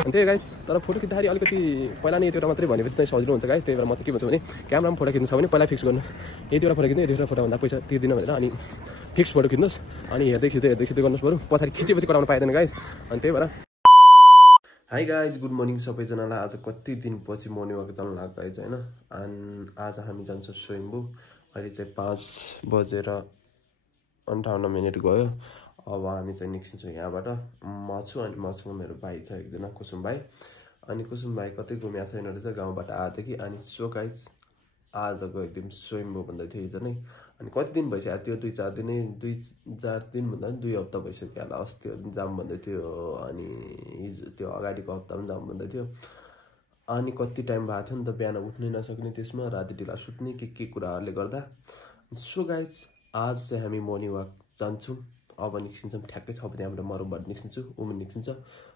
अनि त्यही गाइज तर फोटो खिच्दाखेरि अलिकति पहिला नै यतिवटा मात्रै भनेपछि चाहिँ सजिलो हुन्छ गाइज। त्यही भएर म चाहिँ के भन्छु भने क्यामेरामा फोटो खिच्नु छ भने पहिला फिक्स गर्नु, यतिवटा फोटो खिच्नु यतिवटा फोटो भन्दा पैसा तिर्दिनँ भनेर अनि फिक्स फोटो खिच्नुहोस् अनि हेर्दै खिच्दै गर्नुहोस् बरु पछाडि खिचेपछि कराउनु पाइँदैन गाइज। अनि त्यही भएर हाई गाइज गुड मर्निङ सबैजनालाई। आज कति दिनपछि मर्निङ वाक जानु लाग्छ गाइज होइन। अनि आज हामी जान्छौँ स्वयम्भू। अहिले चाहिँ 5:58 गयो। अब हामी चाहिँ निस्किन्छौँ यहाँबाट। म छु अनि मसँग मेरो भाइ छ एकजना कुसुम भाइ। अनि कुसुम भाइ कतै घुमेको छैन रहेछ गाउँबाट आएदेखि। अनि सो गाइज आज गयो एकदम स्वयम्भू भन्दै थियो हिजो नै। अनि कति दिन भइसक्यो त्यो 2-4 दिन भन्दा 2 हप्ता भइसक्यो होला। अस्ति जाम भन्दै थियो अनि हिजो त्यो अगाडिको हप्ता पनि जाम भन्दै थियो। अनि कति टाइम भएको थियो नि त बिहान उठ्नै नसक्ने, त्यसमा राति ढिला सुत्ने के कुराहरूले गर्दा। सो गाइज आज चाहिँ हामी मर्निङ वाक जान्छौँ। अब निस्किन्छौँ ठ्याक्कै 6 बजी हाम्रो म रुमबाट निस्किन्छु, उमेन निस्किन्छ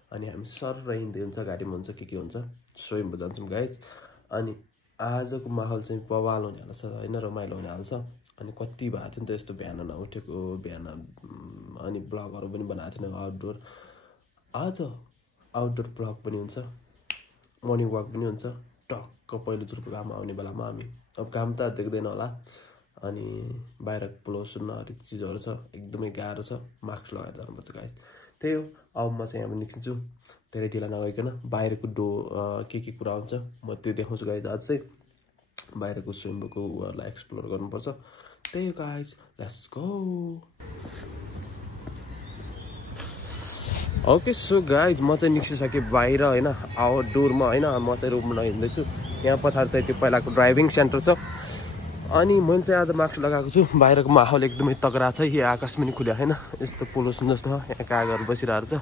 अनि हामी सर हिँड्दै हुन्छ, गाडीमा हुन्छ के हुन्छ स्वयम्भू जान्छौँ गाइज। अनि आजको माहौल चाहिँ बवाल हुने हाल्छ होइन, रमाइलो हुने हाल्छ। अनि कति भएको थियो नि त यस्तो बिहान नउठेको बिहान। अनि ब्लगहरू पनि बनाएको थिएन आउटडोर। आज आउटडोर ब्लग पनि हुन्छ, मर्निङ वाक पनि हुन्छ। टक्क पहिलोचोटिको घाम आउने बेलामा हामी अब घाम त देख्दैन होला। अनि बाहिर पोल्युसन हरेक चिजहरू छ, एकदमै गाह्रो छ, मास्क लगाएर जानुपर्छ गाइस। त्यही हो। अब म चाहिँ यहाँ निस्किन्छु धेरै ढिला नगइकन। बाहिरको के कुरा हुन्छ म त्यो देखाउँछु गाइस। आज चाहिँ बाहिरको स्वयम्भूको उहरूलाई एक्सप्लोर गर्नुपर्छ। त्यही हो guys, let's go. Okay so guys म चाहिँ निस्किसकेँ बाहिर होइन, आउटडोरमा होइन। म चाहिँ रुममा हिँड्दैछु। यहाँ पछाडि चाहिँ त्यो पहिलाको ड्राइभिङ सेन्टर छ। अनि मैले चाहिँ आज मास्क लगाएको छु। बाहिरको माहौल एकदमै तगडा छ। यहाँ आकाश पनि खुल्या होइन, यस्तो पोल्युसन जस्तो यहाँ कागहरू बसिरहेको छ।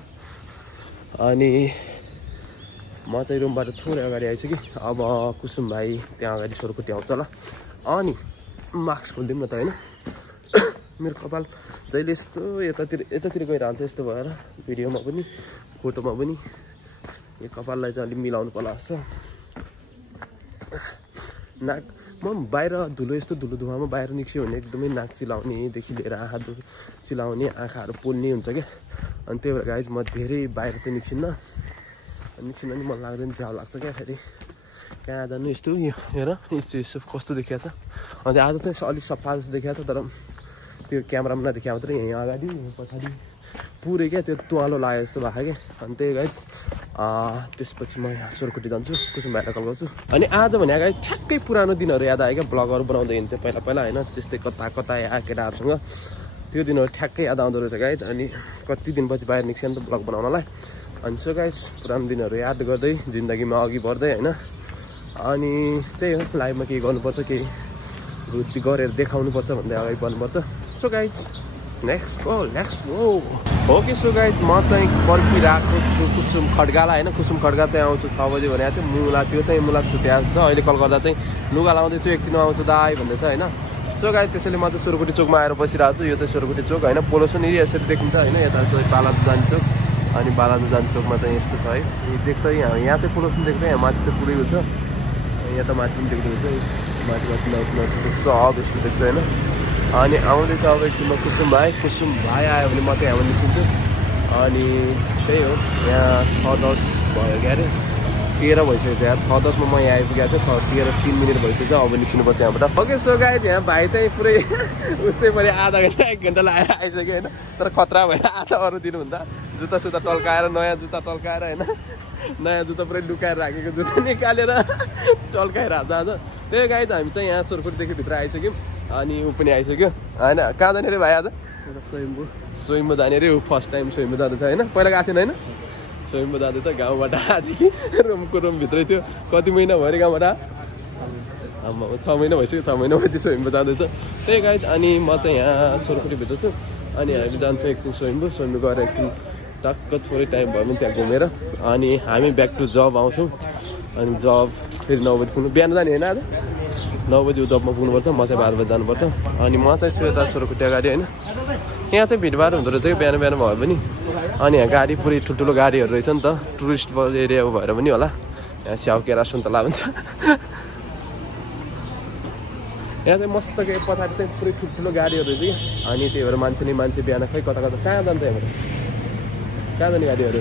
अनि म चाहिँ रुमबाट थोरै अगाडि आइसकेँ। अब कुसुम भाइ त्यहाँ अगाडि सोरखुट्टी आउँछ होला। अनि मास्क खोलिदिउँ न त होइन। मेरो कपाल जहिले यस्तो यतातिर गइरहन्छ यस्तो भएर, भिडियोमा पनि फोटोमा पनि यो कपाललाई चाहिँ अलिक मिलाउनु पर्ला जस्तो। नाक म बाहिर यस्तो धुलो धुवामा बाहिर निस्क्यो भने एकदमै नाक चिलाउनेदेखि लिएर आँखा चिलाउने, आँखाहरू पोल्ने हुन्छ क्या। अनि त्यही भएर गाइज म धेरै बाहिर चाहिँ निस्किन्न नि मन लाग्दैन, झ्याउ लाग्छ क्या। फेरि कहाँ जानु यस्तो हेर यसो कस्तो देखिया छ। अनि आज चाहिँ अलिक सफा जस्तो देखिया छ, तर त्यो क्यामेरामा नदेखिया मात्रै यहीँ अगाडि पछाडि पुरै क्या त्यो तुवालो लाग्यो जस्तो भएको क्या। अनि त्यही गाइज त्यसपछि म यहाँ सोरखुट्टी जान्छु, कुसुम भाइलाई कल गर्छु। अनि आज भने गाइज ठ्याक्कै पुरानो दिनहरू याद आयो क्या। ब्लगहरू बनाउँदै हिँड्थ्यो पहिला होइन, त्यस्तै कता या केटाहरूसँग। त्यो दिनहरू ठ्याक्कै याद आउँदो रहेछ गाइज। अनि कति दिनपछि बाहिर निस्क्यो नि त ब्लग बनाउनलाई। अनि सो गाइज पुरानो दिनहरू याद गर्दै जिन्दगीमा अघि बढ्दै होइन। अनि त्यही हो, लाइफमा केही गर्नुपर्छ, केही वृद्धि गरेर देखाउनुपर्छ भन्दै अगाडि बढ्नुपर्छ। So guys next go. Okay so guys म चाहिँ पर्खिरहेको छु कुसुम खड्गालाई होइन। कुसुम खड्गा चाहिँ आउँछु 6 बजी भनेको थियो। मुला छुट्याएको छ। अहिले कल गर्दा चाहिँ लुगा लाउँदैछु, एकछिनमा आउँछु दाइ भन्दैछ होइन। सो गाइज त्यसैले म चाहिँ सोरखुट्टी चोकमा आएर बसिरहेको छु। यो चाहिँ सोरखुट्टी चोक होइन, पोल्युसन एरिया यसरी देखिन्छ होइन। यता चाहिँ बालाजु जाने चोक। अनि बालाजु जाने चोकमा चाहिँ यस्तो छ है, देख्छ यहाँ चाहिँ पोल्युसन देख्छ। यहाँ माथि चाहिँ पुरै छ, यहाँ त माथि पनि देख्दैछ, माथि सब यस्तो देख्छ होइन। अनि आउँदैछ अब एकछिन म कुसुम भाइ आयो भने म चाहिँ यहाँ निस्किन्छु। अनि त्यही हो, यहाँ 6:10 भयो क्या अरे, 13 भइसकेको छ। 6:10मा म यहाँ आइपुगेको थिएँ, 13:03 मिनट भइसक्यो। अब निस्किनुपर्छ यहाँबाट। ओके सो गाइज यहाँ भाइ चाहिँ पुरै उस्तै पऱ्यो, आधा घन्टा 1 घन्टा लगाएर आइसक्यो होइन। तर खतरा भएर आधा अरू दिनुभन्दा जुत्ता टल्काएर, नयाँ जुत्ता टल्काएर होइन, नयाँ जुत्ता पुरै लुकाएर राखेको जुत्ता निकालेर टल्काएर आज। त्यही गाइज हामी चाहिँ यहाँ सोरखुट्टीदेखि भित्र आइसक्यौँ। अनि ऊ पनि आइसक्यो होइन। कहाँ जाने रे भाइ आज? स्वयम्भू जाने रे। ऊ फर्स्ट टाइम स्वयम्भू जाँदैछ होइन, पहिला गएको थिएन होइन। स्वयम्भू जाँदैछ गाउँबाट आएदेखि, रुमभित्रै थियो। कति महिना भयो अरे गाउँबाट? 6 महिना भइसक्यो। 6 महिनापछि स्वयम्भू जाँदैछ। त्यही गाइज अनि म चाहिँ यहाँ सोरखुट्टीभित्र छु। अनि हामी जान्छौँ एकछिन स्वयम्भू गएर एकछिन टक्क थोरै टाइम भयो भने त्यहाँ घुमेर अनि हामी ब्याक टु जब आउँछौँ। अनि जब फेरि 9 बजी पुग्नु, बिहान जाने होइन। आज 9 बजी जबमा पुग्नुपर्छ। म चाहिँ 12 बजी जानुपर्छ। अनि म चाहिँ सोरखुट्टी अगाडि होइन। यहाँ चाहिँ भिडभाड हुँदो रहेछ कि बिहान भयो पनि। अनि यहाँ गाडी पुरै ठुल्ठुलो गाडीहरू रहेछ नि त, टुरिस्ट एरिया भएर पनि होला। यहाँ स्याउ केरा सुन्तला हुन्छ। यहाँ चाहिँ मस्तको पछाडि चाहिँ पुरै ठुल्ठुलो गाडीहरू रहेछ कि। अनि त्यही भएर मान्छे बिहान खै कता कहाँ जान्छ यहाँबाट? कहाँ जाने गाडीहरू?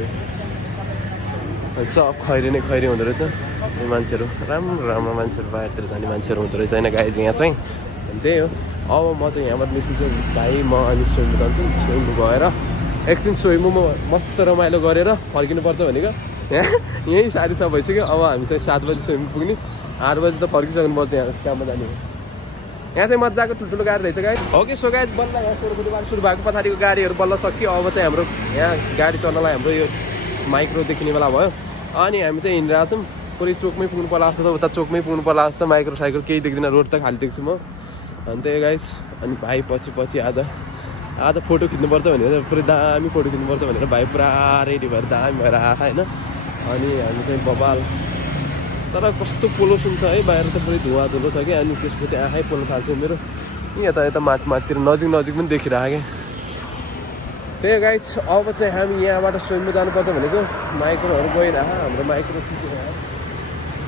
अनि सब खैरी नै खैरी हुँदो रहेछ यो मान्छेहरू राम्रो राम्रो मान्छेहरू बाहिरतिर जाने मान्छेहरू हुँदो रहेछ होइन गाइज यहाँ चाहिँ अनि त्यही हो अब म चाहिँ यहाँबाट निस्किन्छु भाइ म अनि स्विमिङ जान्छु स्विमिङ गएर एकछिन स्विमिङमा मस्त रमाइलो गरेर फर्किनुपर्छ भनेको यहीँ 6:30 भइसक्यो अब हामी चाहिँ 7 बजी स्विमिङ पुग्ने 8 बजी त फर्किसक्नुपर्छ यहाँ काममा जाने यहाँ चाहिँ मजाको ठुल्ठुलो गाडी रहेछ गाइज हो कि सो गाइज बल्ल यहाँ सुरु भएको पछाडिको गाडीहरू बल्ल सक्यो अब चाहिँ हाम्रो यहाँ गाडी चल्नलाई हाम्रो यो माइक्रो देखिने बेला भयो अनि हामी चाहिँ हिँडिरहेको छौँ पुरै चोकमै पुग्नु पर्ला जस्तो छ उता चोकमै पुग्नु पर्ला जस्तो माइक्रो साइकल केही देख्दिनँ रोड त खाली देख्छु म अनि त्यही गाइज अनि भाइ पछि आज फोटो खिच्नुपर्छ भनेर पुरै दामी फोटो खिच्नुपर्छ भनेर भाइ पुरा रेडी भएर दामी भएर आएको होइन अनि हामी चाहिँ बबाल तर कस्तो पोल्युसन छ है बाहिर त पुरै धुवा धुलो छ कि अनि त्यसपछि आँखै पोल्नु थाल्छ मेरो यता माथितिर नजिक पनि देखिरहेको क्या त्यही गाइज अब चाहिँ हामी यहाँबाट स्विमिङ जानुपर्छ भनेको माइक्रोहरू गइरहेको हाम्रो माइक्रो छिटिरहेको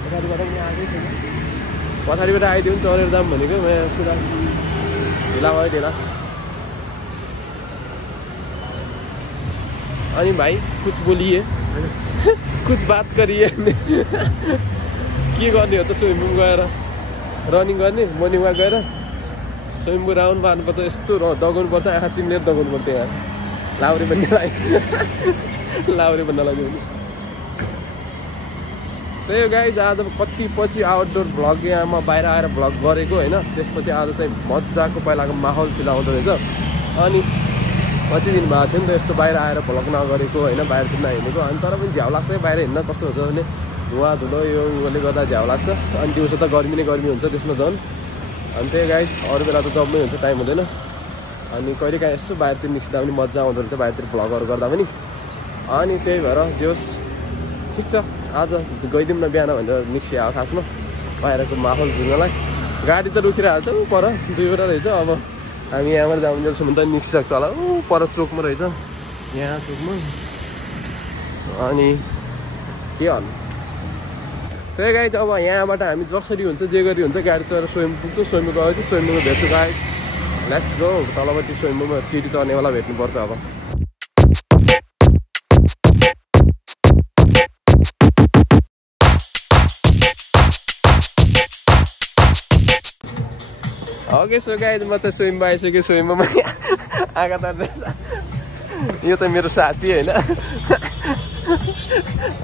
पछाडिबाट पनि आएकै छैन पछाडिबाट आइदियो नि चढेर जाऊँ भनेको यहाँ सुधा ढिला भयो ढिला अनि भाइ कुछ बोलिए कुछ बात गरिए के गर्ने हो त स्विमिङ गएर रनिङ गर्ने मर्निङ वाक गएर स्विमिङ राउन्ड मार्नुपर्छ यस्तो दगाउनुपर्छ आँखा चिम्लेर दगाउनुपर्छ यहाँ लाउरे भन्नेलाई भन्नलाई त्यही हो गाइज आज कति पछि आउटडोर भ्लग यहाँ म बाहिर आएर भ्लग गरेको होइन त्यसपछि आज चाहिँ मजाको पहिलाको माहौल फिल आउँदो रहेछ अनि कति दिन भएको थियो नि त यस्तो बाहिर आएर भ्लग नगरेको होइन बाहिरतिर नहिँडेको अनि तर पनि झ्याउ लाग्छ बाहिर हिँड्न कस्तो हुन्छ भने धुवा धुलो यो उसले गर्दा झ्याउ लाग्छ अनि दिउँसो त गर्मी नै गर्मी हुन्छ त्यसमा झन् अनि त्यही गाइज अरू बेला त जबमै हुन्छ टाइम हुँदैन अनि कहिलेकाहीँ यसो बाहिरतिर निस्किँदा पनि मजा आउँदो रहेछ बाहिरतिर भ्लगहरू गर्दा पनि अनि त्यही भएर जोस् ठिक छ आज गइदिउँ न बिहान भनेर निस्किआएको खासमा बाहिरको माहौल घुम्नलाई गाडी त रोकिरहेको छ पर 2वटा रहेछ अब हामी यहाँबाट जाउँदैछौँ भने त निस्किसक्छ होला पर चोकमा रहेछ यहाँ चोकमा अनि के भन्नु त्यही गाइज अब यहाँबाट हामी जसरी हुन्छ जे गरी हुन्छ गाडी चढेर स्विमिङ पुग्छौँ स्विमिङ गएपछि स्विमिङमा भेट्छु गाइज लेट्स गो तलपट्टि स्विमिङमा चिडी चढ्नेवाला भेट्नुपर्छ अब ओके सो गाइज म चाहिँ स्विममा आइसकेँ स्विममा आँखा तर्दैछ यो चाहिँ मेरो साथी होइन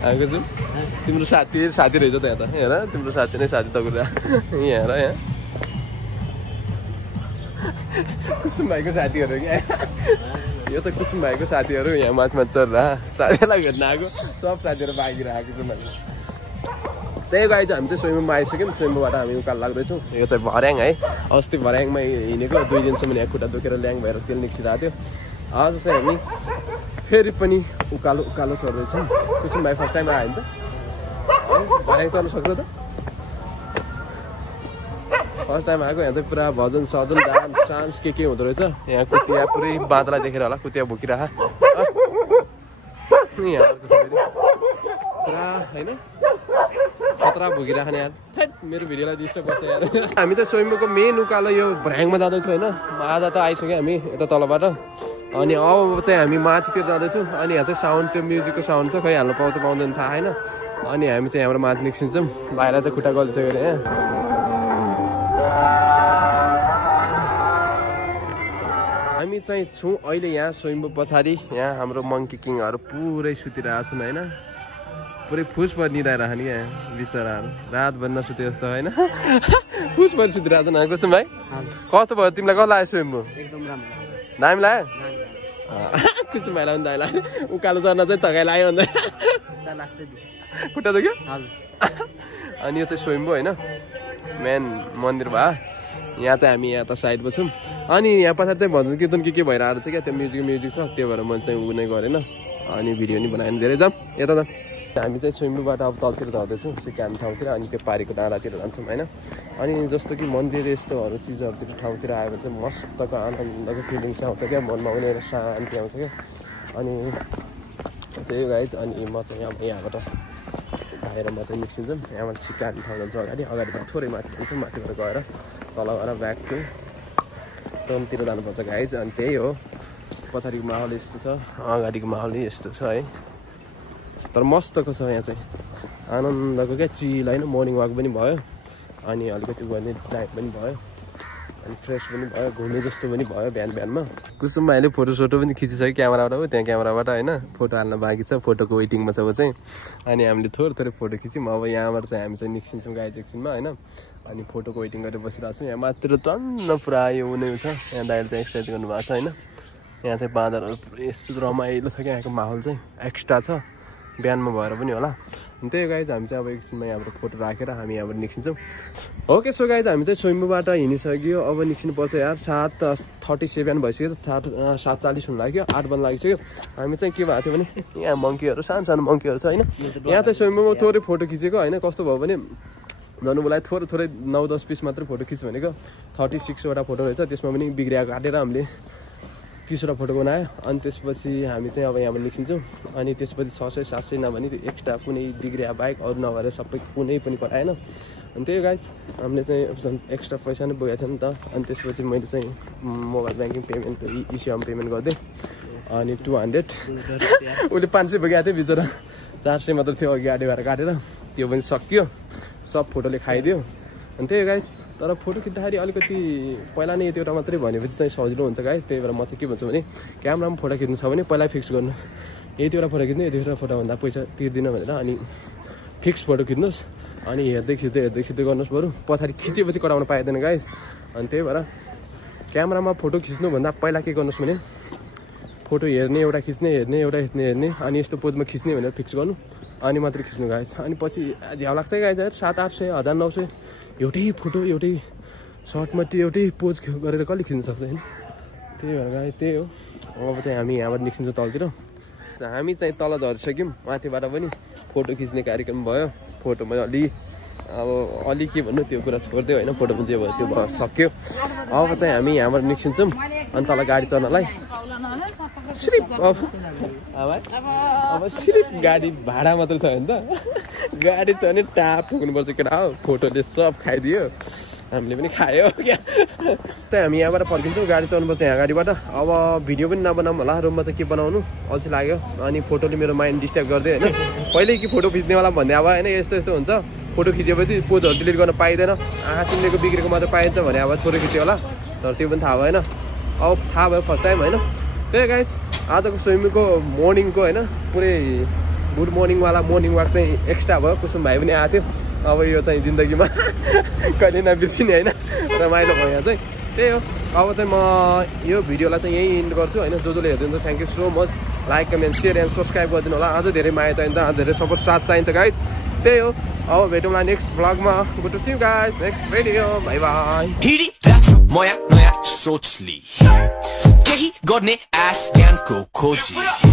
आएको छु तिम्रो साथी रहेछ त यहाँ त हेर तिम्रो साथी नै साथी त कुरा यहाँ हेर यहाँ कुसुम भाइको साथीहरू क्या यो त कुसुम भाइको साथीहरू यहाँ माथि चढेर साथीलाई भेट्न आएको सब साथीहरू बाँकिरहेको छु मैले त्यही गाइज हामी चाहिँ स्विमिङमा आइसक्यौँ स्विमिङबाट हामी उकालो लाग्दैछौँ यो चाहिँ भर्याङ है अस्ति भर्याङमै हिँडेको 2 दिनसम्म यहाँ खुट्टा दुखेर ल्याङ भएर तेल निस्किरहेको थियो आज चाहिँ हामी फेरि पनि उकालो चढ्दैछौँ कुसुम भाइ फर्स्ट टाइम आयो नि त भर्याङ चढ्नु सक्छ त फर्स्ट टाइम आएको यहाँ चाहिँ पुरा भजन सजन डान्स सान्स के हुँदो रहेछ यहाँ कुतिया पुरै बाँदलाई देखेर होला कुतिया भुकिरह यहाँ पुरा होइन खतरा भुकिराख्ने यार मेरो भिडियोलाई डिस्टर्ब गर्छ यार हामी चाहिँ स्विमिङको मेन उकालो यो भर्याङमा जाँदैछौँ होइन आधा त आइसक्यो हामी यता तलबाट अनि अब चाहिँ हामी माथितिर जाँदैछौँ अनि यहाँ चाहिँ साउन्ड त्यो म्युजिकको साउन्ड छ खै हाल्नु पाउँछ पाउँदैन थाहा होइन अनि हामी चाहिँ यहाँबाट माथि निस्किन्छौँ बाहिर चाहिँ खुट्टा गलिसक्यो अरे यहाँ हामी चाहिँ छौँ अहिले यहाँ स्विमिङ पछाडि यहाँ हाम्रो मङ्की किङहरू पुरै सुतिरहेको छन् होइन पुरै फुस परिरहेको नि यहाँ बिचराहरू रातभर नसुते जस्तो होइन फुस परि सुतिरहेको छन् कुसुम भाइ कस्तो भयो तिमीलाई कस्तो लाग्यो स्विमिङ एकदम राम्रो दामी लाग्यो कुसुम भाइलाई पनि दामी लाग्यो उकालो चढ्न चाहिँ थकाइ लाग्यो भन्दा खुट्टा दुख्यो अनि यो चाहिँ स्विमिङ होइन मेन मन्दिर भयो यहाँ चाहिँ हामी यहाँ त साइडमा छौँ अनि यहाँ पछाडि चाहिँ भजन कीर्तन के भइरहेको छ क्या त्यो म्युजिक छ त्यही भएर मैले चाहिँ उ नै गरेन अनि भिडियो नि बनाएन धेरै जाऊँ यता त हामी चाहिँ स्विमिङबाट अब तलतिर झर्दैछौँ सिकाने ठाउँतिर अनि त्यो पारीको डाँडातिर जान्छौँ होइन अनि जस्तो कि मन्दिर यस्तोहरू चिजहरूतिर ठाउँतिर आयो भने चाहिँ मस्तको आनन्दको फिलिङ्स आउँछ क्या मनमा उनीहरू शान्ति आउँछ क्या अनि त्यही गाइज अनि म चाहिँ यहाँबाट आएर म चाहिँ निस्किन्छौँ यहाँबाट सिकाने ठाउँ जान्छौँ अगाडिबाट थोरै माथि जान्छौँ माथिबाट गएर तल गएर ब्याक टु टोमतिर जानुपर्छ गाइज अनि त्यही हो पछाडिको माहौल यस्तो छ अगाडिको माहौल यस्तो छ है तर मस्तको छ यहाँ चाहिँ आनन्दको क्या चिल होइन मर्निङ वाक पनि भयो अनि अलिकति गर्ने टाइम पनि भयो अनि फ्रेस पनि भयो घुम्ने जस्तो पनि भयो बिहानमा कुसुम भाइले फोटोसोटो पनि खिचिसक्यो क्यामेराबाट हो त्यहाँ क्यामेराबाट होइन फोटो हाल्न बाँकी छ फोटोको वेटिङमा छ ऊ चाहिँ अनि हामीले थोरै फोटो खिच्यौँ अब यहाँबाट चाहिँ हामी चाहिँ निस्किन्छौँ गाइड एकछिनमा होइन अनि फोटोको वेटिङ गरेर बसिरहेको छौँ यहाँ मात्र टन्न पुरा यो उनी छ यहाँ दाइले चाहिँ एक्सर्साइज गर्नुभएको छ होइन यहाँ चाहिँ बाँदरहरू पुरै यस्तो रमाइलो छ क्या यहाँको माहौल चाहिँ एक्स्ट्रा छ बिहानमा भएर पनि होला अनि त्यही गाइज हामी चाहिँ अब एकछिनमा यहाँबाट फोटो राखेर हामी यहाँबाट निस्किन्छौँ ओके सो गाइज हामी चाहिँ स्वयम्भूबाट हिँडिसक्यो अब निस्किनु पर्छ यार 7:37 भइसक्यो 7:40 हुन लाग्यो 8 बज्न लागिसक्यो हामी चाहिँ के भएको थियो भने यहाँ मङ्कीहरू सानो मङ्कीहरू छ होइन यहाँ चाहिँ स्वयम्भूमा थोरै फोटो खिचेको होइन कस्तो भयो भने धनुलाई थोरै 9-10 पिस मात्रै फोटो खिच भनेको 36 वटा फोटो रहेछ त्यसमा पनि बिग्रिया काटेर हामीले 30 वटा फोटो बनायो अनि त्यसपछि हामी चाहिँ अब यहाँबाट निस्किन्छौँ अनि त्यसपछि 600-700 नभने त्यो एक्स्ट्रा कुनै बिग्रिया बाइक अरू नभएर सबै कुनै पनि पठाएन अनि त्यही गाइज हामीले चाहिँ एक्स्ट्रा पैसा नै बोकेको थियो नि त अनि त्यसपछि मैले चाहिँ मोबाइल ब्याङ्किङ पेमेन्ट इसिएम पेमेन्ट गरिदिएँ अनि 200 उसले 500 बोकेको थियो बिचरा 400 मात्र थियो अघि गाडी भाडा काटेर त्यो पनि सकियो सब फोटोले खाइदियो अनि त्यही गाइज तर फोटो खिच्दाखेरि अलिकति पहिला नै यतिवटा मात्रै भनेपछि चाहिँ सजिलो हुन्छ गाइज त्यही भएर म चाहिँ के भन्छु भने क्यामेरामा फोटो खिच्नु छ भने पहिला फिक्स गर्नु यतिवटा फोटो खिच्नु यतिवटा फोटो भन्दा पैसा तिर्दिनँ भनेर अनि फिक्स फोटो खिच्नुहोस् अनि हेर्दै खिच्दै गर्नुहोस् बरु पछाडि खिचेपछि कराउन पाइँदैन गाइज अनि त्यही भएर क्यामेरामा फोटो खिच्नुभन्दा पहिला के गर्नुहोस् भने फोटो हेर्ने एउटा खिच्ने हेर्ने अनि यस्तो पोजमा खिच्ने भनेर फिक्स गर्नु अनि मात्रै खिच्नु गाइज अनि पछि झ्याउ लाग्छ गाइज 700-800 1900 एउटै फोटो एउटै सर्टमा त्यो एउटै पोज गरेर कसले खिच्न सक्छ होइन त्यही भएर गाइज त्यही हो अब चाहिँ हामी यहाँबाट निस्किन्छौँ तलतिर हामी चाहिँ तल झरिसक्यौँ माथिबाट पनि फोटो खिच्ने कार्यक्रम भयो फोटोमा अलि के भन्नु त्यो कुरा छोडिदियो होइन फोटो पनि भयो त्यो भयो सक्यो अब चाहिँ हामी यहाँबाट निस्किन्छौँ अनि तल गाडी चढ्नलाई सिरिप अब सिरिप गाडी भाडा मात्रै छ होइन त गाडी चढ्ने टाप ठोक्नुपर्छ केटा हो फोटोले सब खाइदियो हामीले पनि खायो क्या चाहिँ हामी यहाँबाट फर्किन्छौँ गाडी चढ्नुपर्छ यहाँ गाडीबाट अब भिडियो पनि नबनाऊँ होला रुममा चाहिँ के बनाउनु अल्छी लाग्यो अनि फोटोले मेरो माइन्ड डिस्टर्ब गरिदियो होइन पहिल्यै कि फोटो खिच्नेवाला भन्ने अब होइन यस्तो हुन्छ फोटो खिचेपछि पोजहरू डिलिट गर्न पाइँदैन आँखा चिन्नेको बिग्रेको मात्र पाइन्छ भने अब छोटो खिच्यो होला तर त्यो पनि थाहा भएन अब थाहा भयो फर्स्ट टाइम होइन त्यही गाइज आजको स्विमिङको मर्निङको होइन पुरै गुड मर्निङवाला मर्निङ वाक चाहिँ एक्स्ट्रा भयो कुसुम भाइ पनि आएको थियो अब यो चाहिँ जिन्दगीमा कहिले नबिर्सिने होइन रमाइलो भयो यहाँ चाहिँ त्यही हो अब चाहिँ म यो भिडियोलाई चाहिँ यहीँ इन्ड गर्छु होइन जसले हेरिदिनुहुन्छ thank you so much like comment share and subscribe गरिदिनु होला अझ धेरै माया चाहिन्छ अझ धेरै सपोर्ट साथ चाहिन्छ गाइज त्यही हो अब भेटौँला नेक्स्ट भ्लगमा good to see you guys next video bye bye सोचली केही गर्ने आश ज्ञानको खोजी